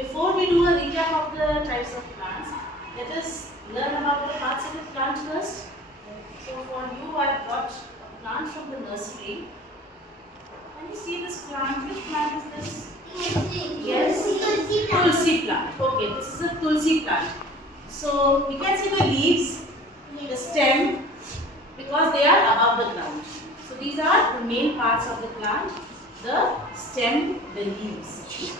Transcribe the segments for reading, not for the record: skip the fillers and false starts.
before we do a recap of the types of plants, let us learn about the parts of the plant first. So for you, I have got a plant from the nursery. Can you see this plant? Which plant is this? Yes, Tulsi plant. Okay, this is a Tulsi plant. So we can see the leaves, the stem, because they are above the ground. So these are the main parts of the plant: the stem, the leaves.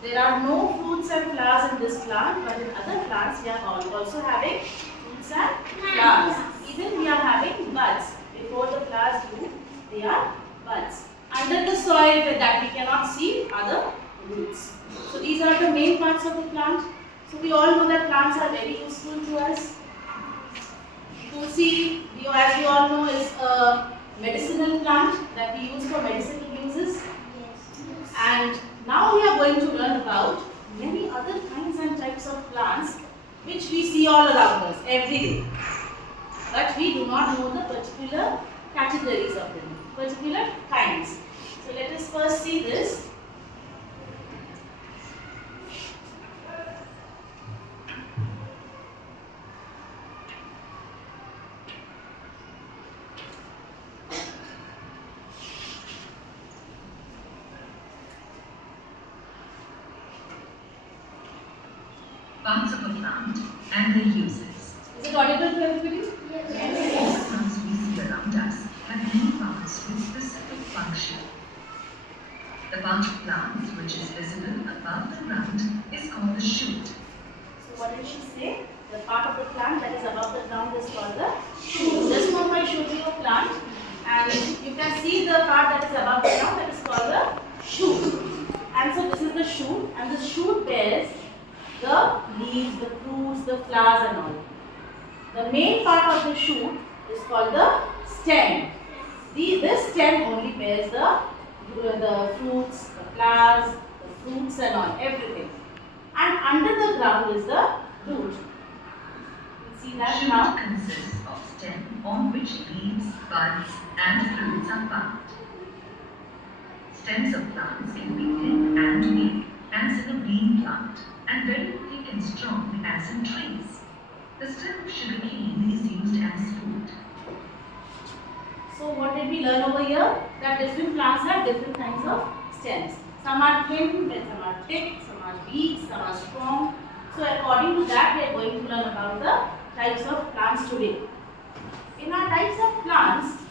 There are no fruits and flowers in this plant, but in other plants we are also having fruits and flowers. Even we are having buds. Before the flowers do, they are buds. Under the soil that we cannot see are the roots. So these are the main parts of the plant. So we all know that plants are very useful to us. Tulsi, as we all know, is a medicinal plant that we use for medicinal uses. And now we are going to learn about many other kinds and types of plants which we see all around us every day. But we do not know the particular categories of them, particular kinds. So let us first see this. Parts of a plant and their uses. Is it audible to everybody? All the plants we see around us have many parts with specific function. The part of plants which is visible above the ground is called the shoot. So what did she say? The part of the plant that is above the ground is called the shoot. Just now I showed you a plant, and you can see the part that is above the ground, that is called the shoot. And so this is the shoot, and the shoot bears the leaves, the fruits, the flowers and all. The main part of the shoot is called the stem. This stem only bears the fruits, the flowers, the fruits and all, everything. And under the ground is the root. You see that Shoot now? consists of stem on which leaves, buds and fruits are found. Stems of plants can be thin and weak as in a bean plant, and very thick and strong as in trees. The stem of sugarcane is used as food. So what did we learn over here? That different plants have different kinds of stems. Some are thin, some are thick, some are weak, some are strong. So according to that, we are going to learn about the types of plants today. In our types of plants,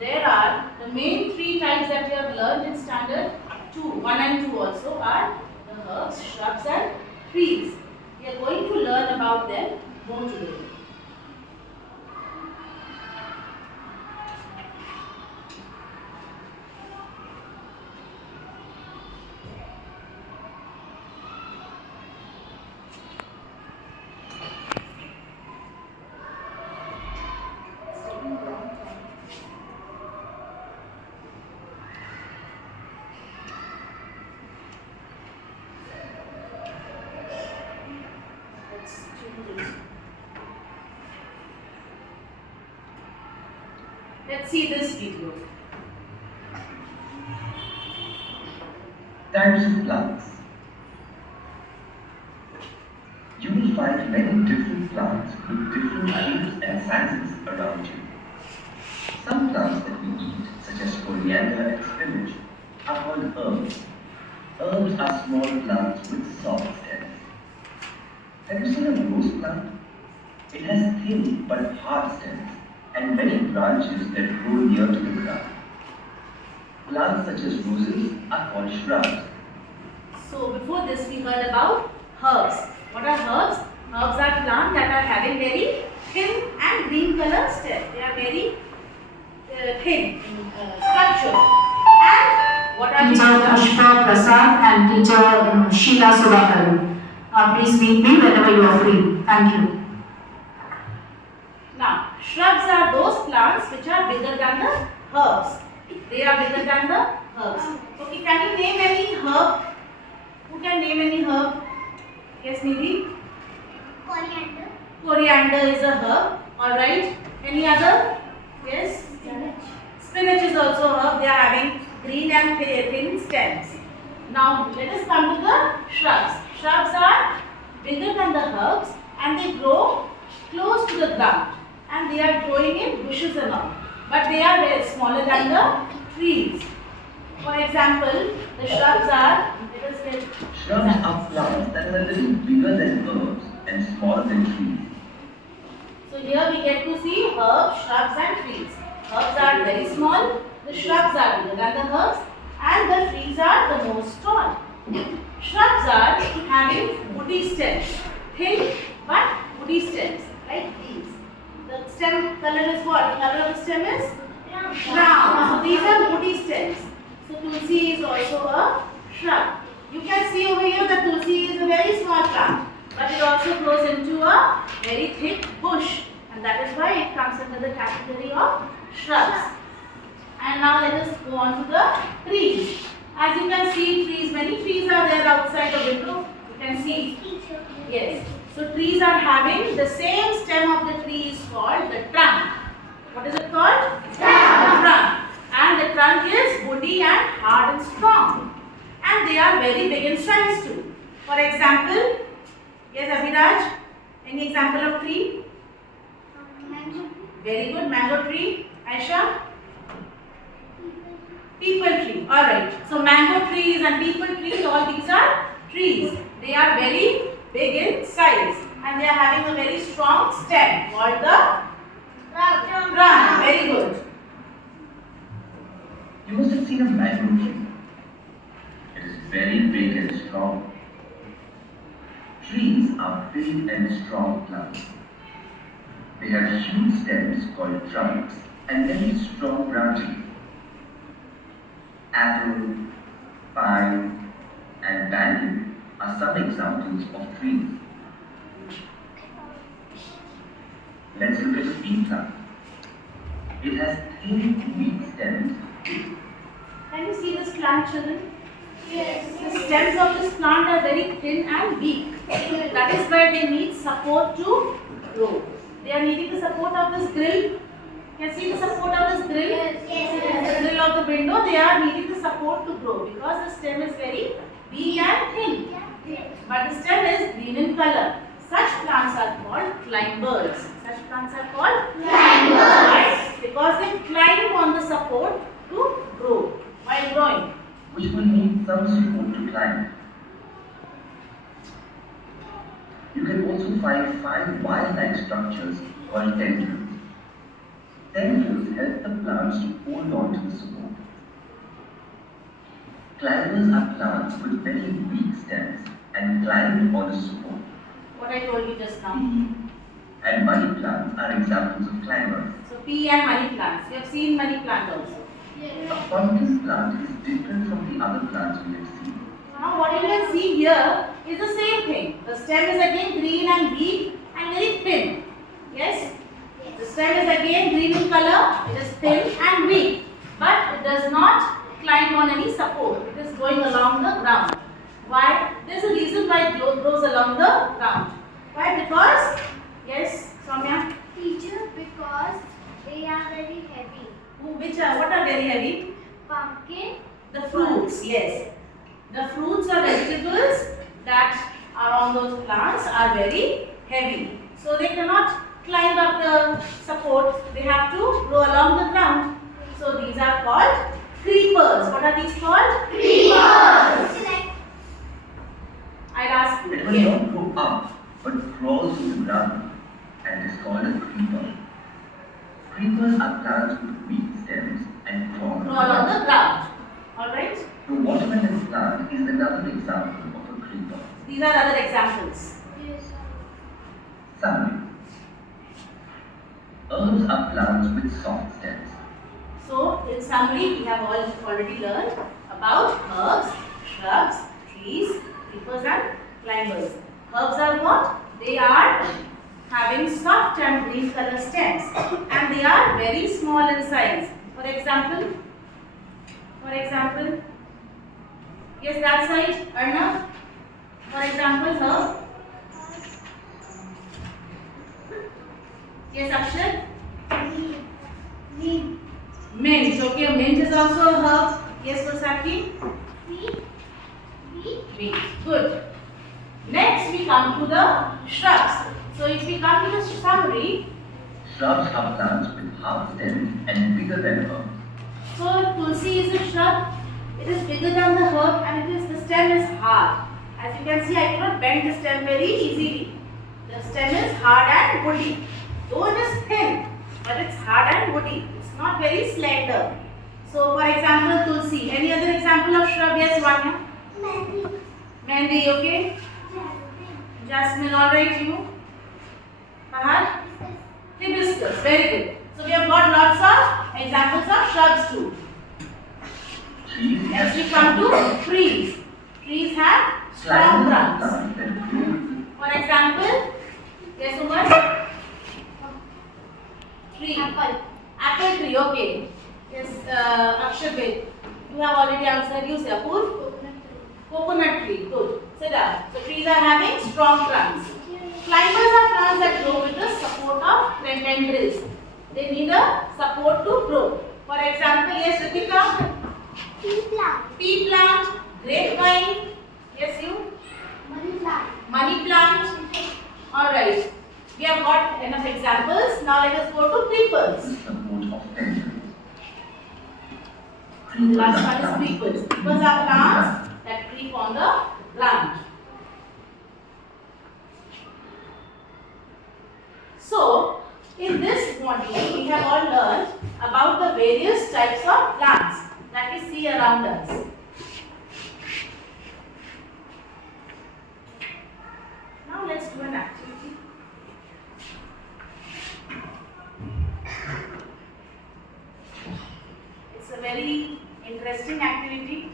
there are the main three types that we have learned in standard 1 and 2 also are the herbs, shrubs and trees. We are going to learn about them more today. Let's see this video. Types of plants. You will find many different plants with different shapes and sizes around you. Some plants that we eat, such as coriander and spinach, are called herbs. Herbs are small plants with soft stems. Have you seen a rose plant? It has thin but hard stems and many branches that grow near to the ground. Plants such as roses are called shrubs. So before this we heard about herbs. What are herbs? Herbs are plants that are having very thin and green color stems. They are very thin in structure. And what are Teacher Ashfa Prasad and Teacher Sheila Sudhakaran. Please meet me whenever you are free. Thank you. Now, shrubs are those plants which are bigger than the herbs. They are bigger than the herbs. Okay, can you name any herb? Who can name any herb? Yes, Nidhi? Coriander. Coriander is a herb. Alright. Any other? Yes? Spinach. Spinach is also a herb. They are having green and thin stems. Now let us come to the shrubs. Shrubs are bigger than the herbs and they grow close to the ground and they are growing in bushes and all. But they are very smaller than the trees. For example, the shrubs are, let us get Shrubs are plants that are a little bigger than herbs and smaller than trees. So here we get to see herbs, shrubs and trees. Herbs are very small, the shrubs are bigger than the herbs and the trees are the most tall. Shrubs are having woody stems, thin but woody stems like these. The stem color is what? The color of the stem is brown. So these are woody stems. So tulsi is also a shrub. You can see over here that tulsi is a very small plant, but it also grows into a very thick bush, and that is why it comes under the category of shrubs. And now let us go on to the trees. As you can see, trees, many trees are there outside the window. You can see, yes. So trees are having the same stem of the tree is called the trunk. What is it called? Trunk. And the trunk is woody and hard and strong. And they are very big in size too. For example, yes Abhiraj, any example of tree? Mango. Very good, mango tree. Aisha? People tree. Alright. So mango trees and people trees, all these are trees. They are very big in size and they are having a very strong stem called the trunk. Very good. You must have seen a mango tree. It is very big and strong. Trees are big and strong plants. They have huge stems called trunks and very strong branches. Apple, pine, and banyan are some examples of trees. Let's look at a pea plant. It has thin, weak stems. Can you see this plant, children? Yes. The stems of this plant are very thin and weak. That is why they need support to grow. They are needing the support of this grill. Can you see the support of this grill? Yes. The grill of the window, they are needing the support to grow because the stem is very weak and thin. But the stem is green in color. Such plants are called climbers. Such plants are called climbers. Right? Because they climb on the support to grow while growing. Which will need some support to climb. You can also find 5 wire-like structures called tendrils. Tendrils help the plants to hold on to the support. Climbers are plants with very weak stems and climb on the support. What I told you just now. And money plants are examples of climbers. So pea and money plants. You have seen money plant also. A pumpkin plant is different from the other plants we have seen. Now what you can see here is the same thing. The stem is again green and weak and very thin. Yes? The stem is again green in color. It is thin and weak. But it does not climb on any support. It is going along the ground. Why? There is a reason why it grows along the ground. Why? Because, yes, Soumya? Teacher, because they are very heavy. What are very heavy? Pumpkin. The fruits, yes. The fruits or vegetables that are on those plants are very heavy. So they cannot climb up the support. They have to grow along the ground. So these are called creepers. What are these called? Creepers. I'll ask you It will again. not grow up, but crawls to the ground and is called a creeper. Creepers are plants with weak stems and crawl Crawl on the ground. Alright? The watermelon plant is another example of a creeper. These are other examples. Summary. Herbs are plants with soft stems. So, in summary, we have already learned about herbs, shrubs, trees, creepers and climbers. Herbs are what? They are having soft and green color stems and they are very small in size. For example, yes, that side, Arnav. For example, herb. Yes, Akshay. Mint. Okay, mint is also a herb. Yes, Kosaki. Wait. Good. Next we come to the shrubs. So if we come to the summary, Shrubs are plants with hard stems and bigger than herbs. so tulsi is a shrub. It is bigger than the herb and the stem is hard. As you can see, I cannot bend the stem very easily. The stem is hard and woody. Though it is thin, but it's hard and woody. It's not very slender. So for example, tulsi. Any other example of shrub? Yes, Vanya? Mehndi. Mehndi, okay? Jasmine, alright, you? Fahad? Hibiscus, very good. So we have got lots of examples of shrubs too. Trees Next we have come to trees. Trees have strong trunks. plants that grow. For example, yes, Umar? Tree. Apple. Apple tree, okay. Yes, Akshay, you have already answered. You say Apur? Coconut tree, good. Sit down. So trees are having strong trunks. Climbers are plants that grow with the support of tendrils. They need a support to grow. For example, yes, Ritika? Tea plant. Pea plant, grapevine, yes you? Money plant. Money plant. Alright, we have got enough examples. Now let us go to creepers. With support of tendrils. The last one is creepers. Creepers are plants that creep on the ground. So, in this module, we have all learned about the various types of plants that we see around us. Now let's do an activity. It's a very interesting activity.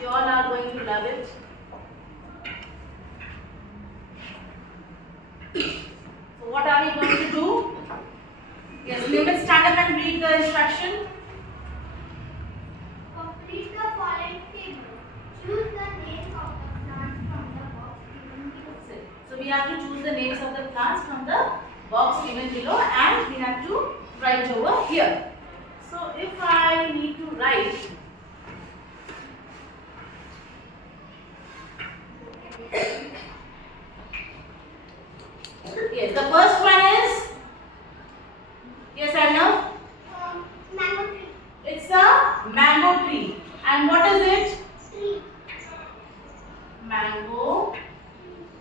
We all are going to love it. So what are we going to do? Yes, let's stand up and read the instruction. Complete the following table. Choose the names of the plants from the box given below. So we have to choose the names of the plants from the box given below and we have to write over here. So if I need to write yes, the first one is yes, I know. Mango tree. It's a mango tree. And what is it? Tree. Mango.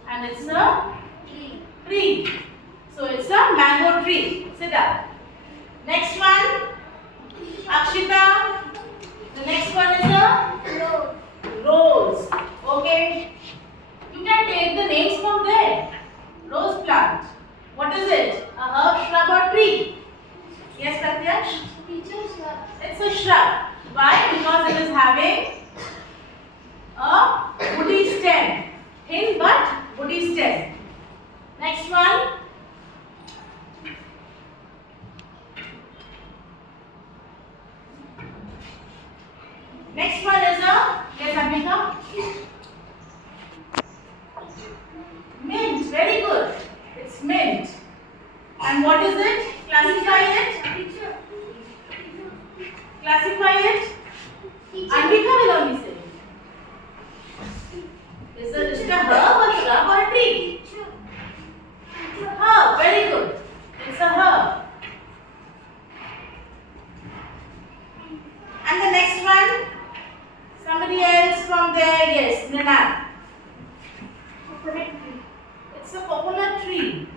And it's a Tree. tree. So it's a mango tree. Sit down. Next one, Akshita. The next one is a Rose. rose. Okay. You can take the names from there. Rose plant. What is it? A herb, shrub or tree? Yes, Pratyaksh? Teacher shrub. It's a shrub. Why? Because it is having a woody stem. Thin but woody stem. Next one. Next one is a, yes, Amrita? Mint. Very good. It's mint. And what is it? Classify it. Teacher. Classify it. Teacher. Anvika will only say. Is it a herb, a shrub or a tree? Teacher. Herb. Very good. It's a herb. And the next one? Somebody else from there. Yes, Nina. Coconut tree. It's a coconut tree.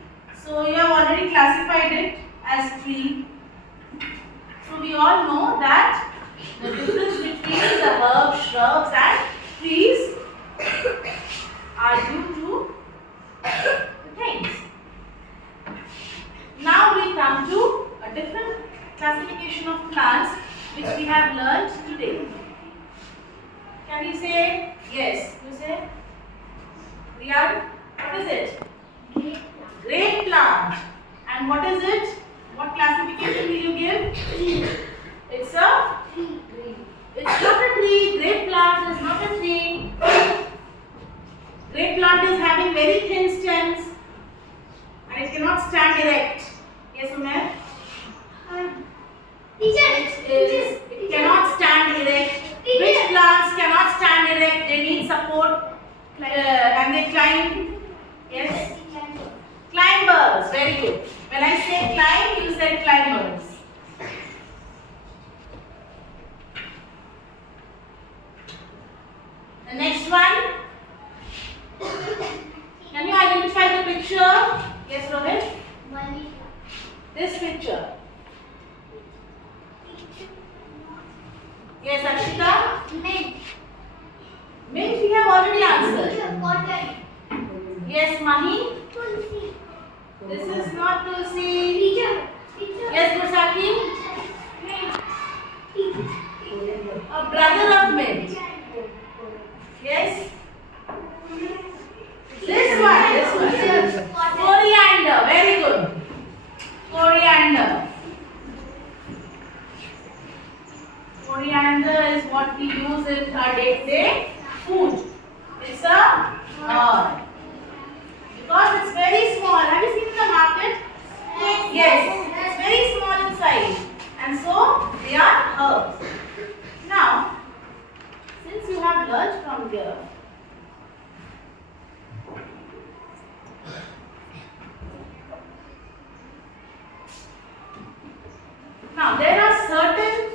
So you have already classified it as tree. So we all know that the difference between the herbs, shrubs and trees are due to the things. Now we come to a different classification of plants which we have learned today. Can you say yes? You say? Riyad, what is it? Grape plant. Grape plant. And what is it? What classification will you give? Tree. It's a Tree. Tree. it's not a tree. Grape plant is not a tree. Grape plant is having very thin stems and it cannot stand erect. Yes, Umer? Teacher. It cannot stand erect. Which plants cannot stand erect? They need support and they climb. Yes? Climbers. Very good. When I say climb, you said climbers. The next one. Can you identify the picture? Yes, Rohit? This picture. Yes, Akshita? Mint, we have already answered. Yes, Mahi? This is not Tulsi. Yes, Gusaki? A brother of mint. Yes? This one. Coriander. Very good. Coriander. Coriander is what we use in our day-to-day food. It's a herb. Because it's very small. Have you seen in the market? Yes. It's very small in size. And so they are herbs. Now, since you have learned from here, now there are certain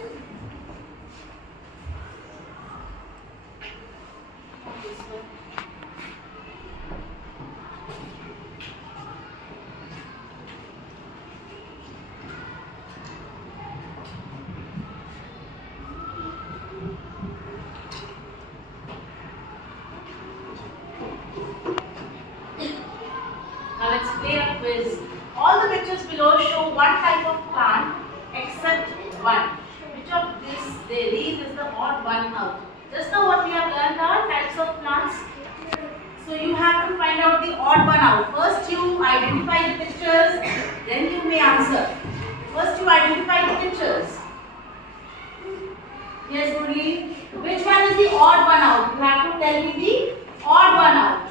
now let's play a quiz. All the pictures below show one type of plant except one. Which of these is the odd one out? Just now what we have learned are types of plants. So you have to find out the odd one out. First you identify the pictures, then you may answer. First you identify the pictures. Yes, Murli. Which one is the odd one out? You have to tell me the odd one out.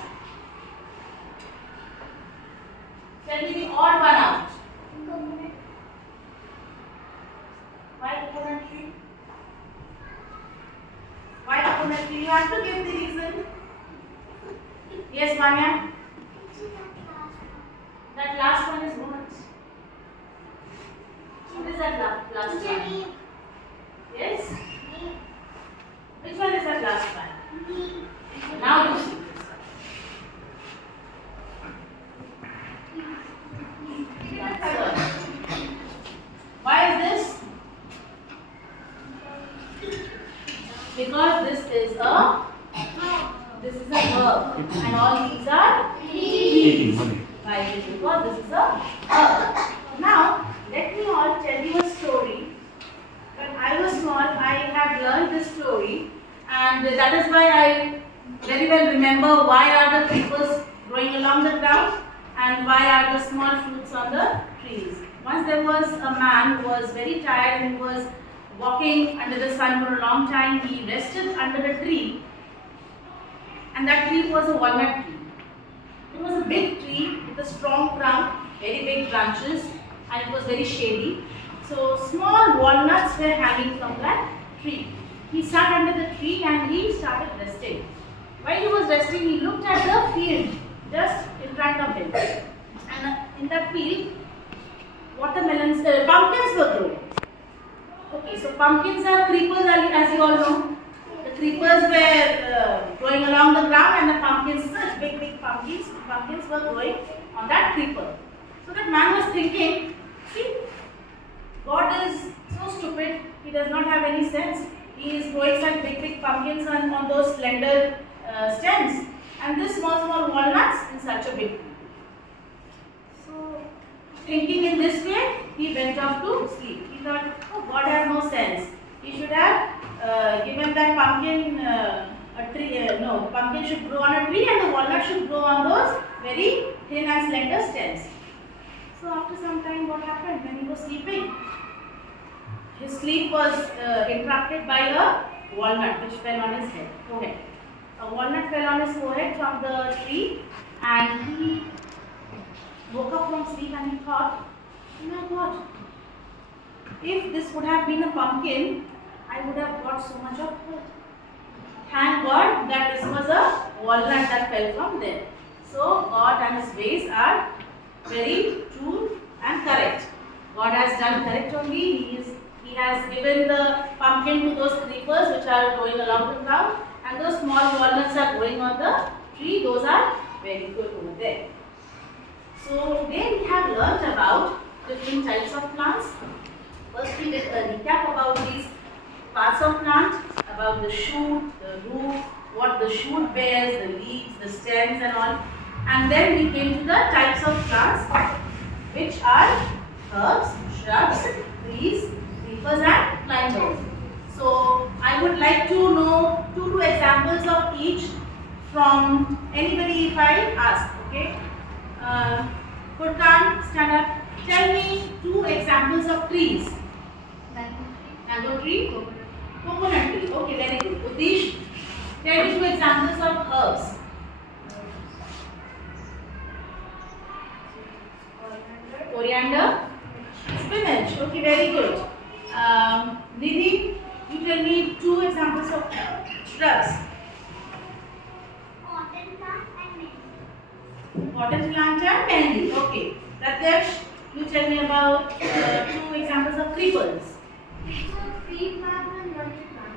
Tell me the odd one out. Why coconut tree? Why coconut tree? You have to give the reason. Yes, Manya? That last one is what? What is that last one? Yes? Which one is that last one? Now you see. Why is this? Because this is a herb and all these are leaves. Why? Because this is a herb. Now let me all tell you a story. When I was small, I had learned this story, and that is why I very well remember why are the creepers growing along the ground and why are the small fruits on the trees. Once there was a man who was very tired and was walking under the sun for a long time. He rested under a tree, and that tree was a walnut tree. It was a big tree with a strong trunk, very big branches, and it was very shady. So small walnuts were hanging from that tree. He sat under the tree and he started resting. While he was resting, he looked at the field just in front of him, and in that field, pumpkins were growing. Okay, so pumpkins are creepers, as you all know. The creepers were growing along the ground, and the pumpkins, such big pumpkins were growing on that creeper. So that man was thinking, see, God is so stupid, he does not have any sense. He is growing such big pumpkins on those slender stems, and this small walnuts in such a big tree. So, thinking in this way, he went off to sleep. He thought, oh, God has no sense. He should have given that pumpkin a tree. No, the pumpkin should grow on a tree and the walnut should grow on those very thin and slender stems. So after some time, what happened when he was sleeping? His sleep was interrupted by a walnut which fell on his forehead. A walnut fell on his forehead from the tree, and he woke up from sleep and he thought, oh my God, if this would have been a pumpkin, I would have got so much of food. Thank God that this was a walnut that fell from there. So God and His ways are very true and correct. God has done correct only. He has given the pumpkin to those creepers which are growing along the ground, and those small walnuts are growing on the tree. Those are very good over there. So today we have learned about different types of plants. First we did a recap about these parts of plant, about the shoot, the root, what the shoot bears, the leaves, the stems and all. And then we came to the types of plants, which are herbs, shrubs, trees, creepers and climbers. So I would like to know two examples of each from anybody if I ask. Okay, Furkan, stand up. Tell me two examples of trees. Mango tree, coconut tree. Okay, very good. Udish, tell me two examples of herbs. Coriander, spinach. Okay, very good. Nidhi, you tell me two examples of shrubs. Cotton plant and maize. Cotton plant and mehendi. Okay. Pratyash, you tell me about two examples of creepers. Tree plant and money plant.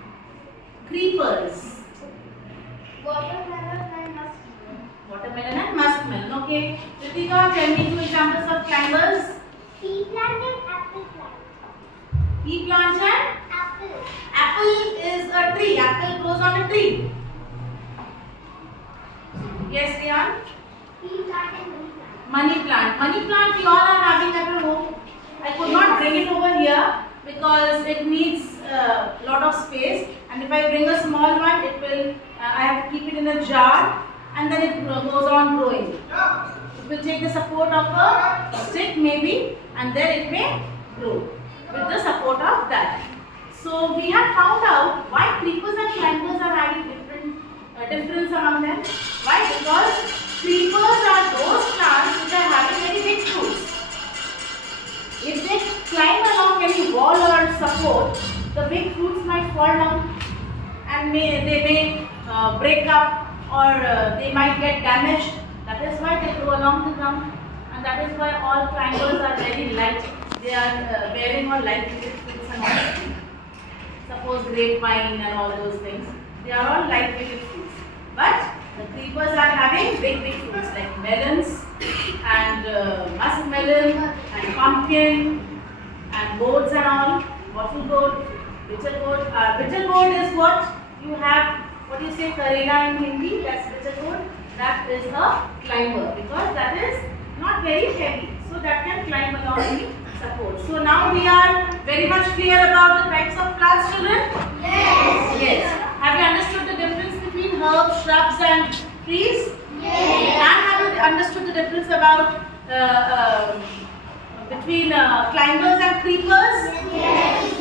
Creepers. Watermelon and muskmelon. Watermelon and muskmelon. Okay. Ritika, tell me two examples of climbers. Pea plant and apple plant. Pea plant and Apple. apple is a tree. Apple grows on a tree. Yes, Rian? Pea plant and money plant. Money plant. Money plant we all are having at our home. I could not bring it over here because it needs a lot of space, and if I bring a small one, it will. I have to keep it in a jar, and then it goes on growing. It will take the support of a stick maybe, and then it may grow with the support of that. So we have found out why creepers and climbers are having difference among them. Why? Because creepers are those plants which are having very big fruits. If they climb along any wall or support, the big fruits might fall down and they may break up, or they might get damaged. That is why they grow along the ground, and that is why all climbers are very light. They are bearing all light fruits and all. Suppose grapevine and all those things. They are all light-weighted fruits. But the creepers are having big fruits like melons and muskmelon and pumpkin and gourds and all. Bottle gourd, bitter gourd. Bitter gourd is what you have. What do you say, karela in Hindi? That's bitter gourd. That is a climber because that is not very heavy, so that can climb along any support. So now we are very much clear about the types of plants, children? Yes. Yes. Have you understood the difference between herbs, shrubs and trees? Yes. And have you understood the difference about between climbers and creepers? Yes.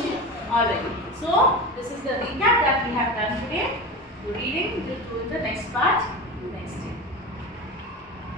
Alright. So this is the recap that we have done today. Good reading. We'll do the next part next day.